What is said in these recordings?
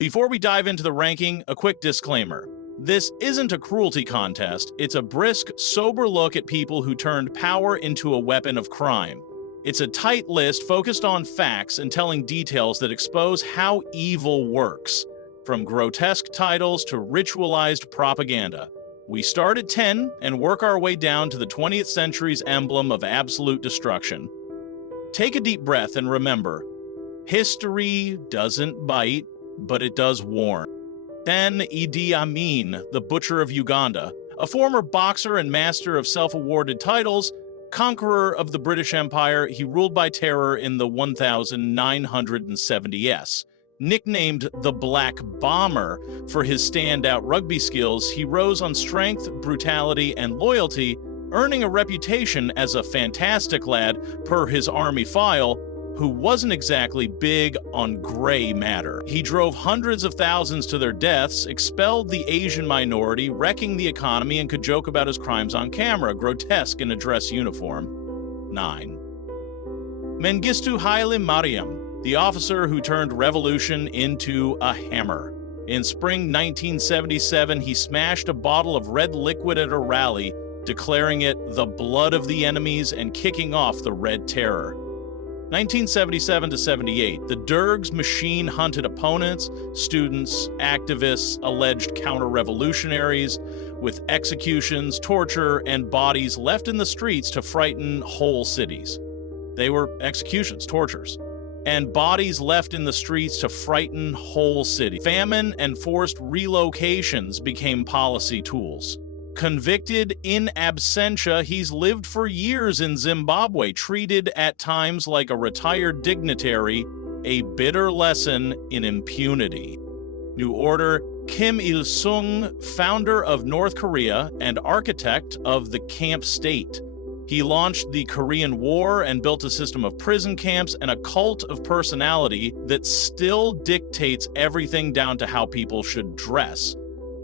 Before we dive into the ranking, a quick disclaimer. This isn't a cruelty contest, it's a brisk, sober look at people who turned power into a weapon of crime. It's a tight list focused on facts and telling details that expose how evil works, from grotesque titles to ritualized propaganda. We start at 10 and work our way down to the 20th century's emblem of absolute destruction. Take a deep breath and remember, history doesn't bite, but it does warn. 10. Idi Amin, the Butcher of Uganda, a former boxer and master of self-awarded titles, conqueror of the British Empire, he ruled by terror in the 1970s. Nicknamed the Black Bomber for his standout rugby skills, he rose on strength, brutality, and loyalty, earning a reputation as a fantastic lad per his army file, who wasn't exactly big on gray matter. He drove hundreds of thousands to their deaths, expelled the Asian minority, wrecking the economy, and could joke about his crimes on camera, grotesque in a dress uniform. 9. Mengistu Haile Mariam, the officer who turned revolution into a hammer. In spring 1977, he smashed a bottle of red liquid at a rally, declaring it the blood of the enemies and kicking off the Red Terror. 1977 to 78, the Derg's machine hunted opponents, students, activists, alleged counter-revolutionaries, with executions, torture, and bodies left in the streets to frighten whole cities. They were executions, tortures, and bodies left in the streets to frighten whole cities. Famine and forced relocations became policy tools. Convicted in absentia, he's lived for years in Zimbabwe, treated at times like a retired dignitary, a bitter lesson in impunity. New Order, Kim Il-sung, founder of North Korea and architect of the Camp State. He launched the Korean War and built a system of prison camps and a cult of personality that still dictates everything down to how people should dress.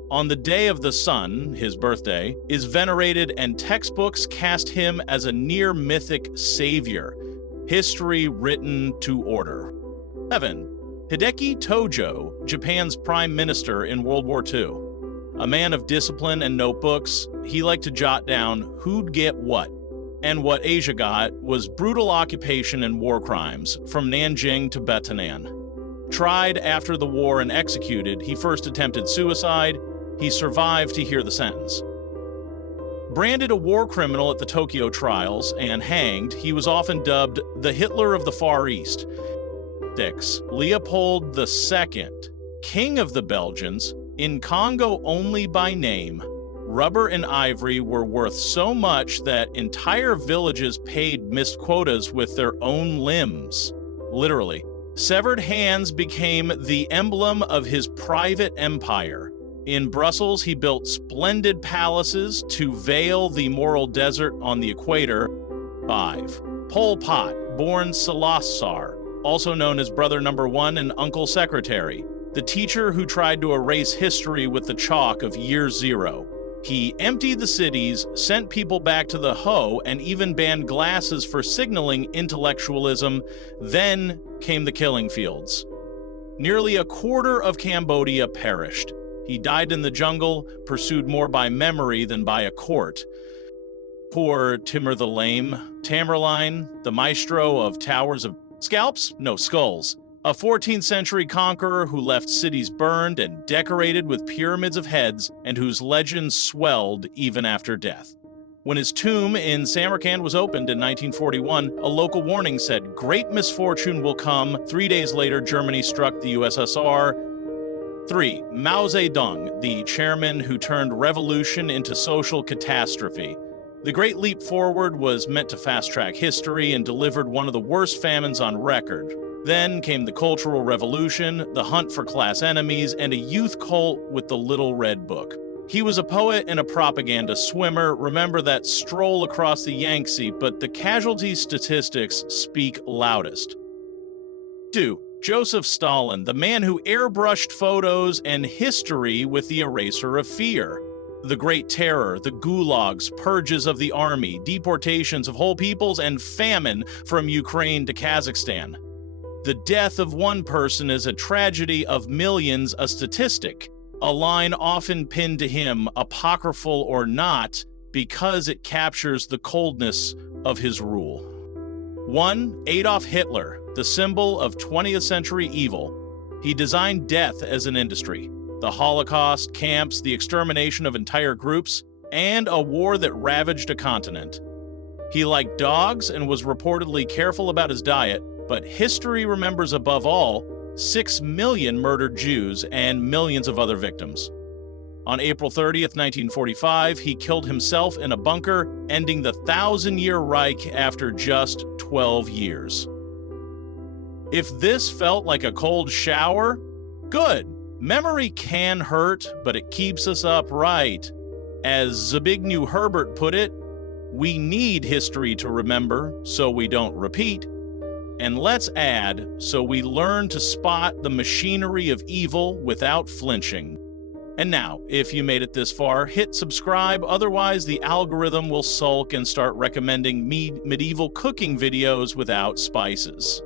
On the Day of the Sun, his birthday, is venerated and textbooks cast him as a near-mythic savior. History written to order. 7. Hideki Tojo, Japan's prime minister in World War II. A man of discipline and notebooks, he liked to jot down who'd get what. And what Asia got was brutal occupation and war crimes, from Nanjing to Bataan. Tried after the war and executed, he first attempted suicide. He survived to hear the sentence. Branded a war criminal at the Tokyo trials and hanged, he was often dubbed the Hitler of the Far East. 6. Leopold II, King of the Belgians, in Congo only by name. Rubber and ivory were worth so much that entire villages paid missed quotas with their own limbs. Literally. Severed hands became the emblem of his private empire. In Brussels, he built splendid palaces to veil the moral desert on the equator. 5. Pol Pot, born Salassar, also known as Brother Number 1 and Uncle Secretary, the teacher who tried to erase history with the chalk of Year Zero. He emptied the cities, sent people back to the Ho, and even banned glasses for signaling intellectualism. Then came the killing fields. Nearly a quarter of Cambodia perished. He died in the jungle, pursued more by memory than by a court. Poor Timur the Lame, Tamerlane, the maestro of towers of scalps? No, skulls. A 14th century conqueror who left cities burned and decorated with pyramids of heads and whose legend swelled even after death. When his tomb in Samarkand was opened in 1941, a local warning said, "Great misfortune will come." 3 days later, Germany struck the USSR. 3. Mao Zedong, the chairman who turned revolution into social catastrophe. The Great Leap Forward was meant to fast-track history and delivered one of the worst famines on record. Then came the Cultural Revolution, the hunt for class enemies, and a youth cult with the Little Red Book. He was a poet and a propaganda swimmer. Remember that stroll across the Yangtze, but the casualty statistics speak loudest. 2. Joseph Stalin, the man who airbrushed photos and history with the eraser of fear. The Great Terror, the gulags, purges of the army, deportations of whole peoples, and famine from Ukraine to Kazakhstan. The death of one person is a tragedy of millions a statistic, a line often pinned to him, apocryphal or not, because it captures the coldness of his rule. 1. Adolf Hitler, the symbol of 20th century evil. He designed death as an industry. The Holocaust, camps, the extermination of entire groups, and a war that ravaged a continent. He liked dogs and was reportedly careful about his diet, but history remembers above all 6 million murdered Jews and millions of other victims. On April 30th, 1945, he killed himself in a bunker, ending the 1,000-year Reich after just 12 years. If this felt like a cold shower, good. Memory can hurt, but it keeps us upright. As Zbigniew Herbert put it, we need history to remember so we don't repeat. And let's add, so we learn to spot the machinery of evil without flinching. And now, if you made it this far, hit subscribe, otherwise the algorithm will sulk and start recommending medieval cooking videos without spices.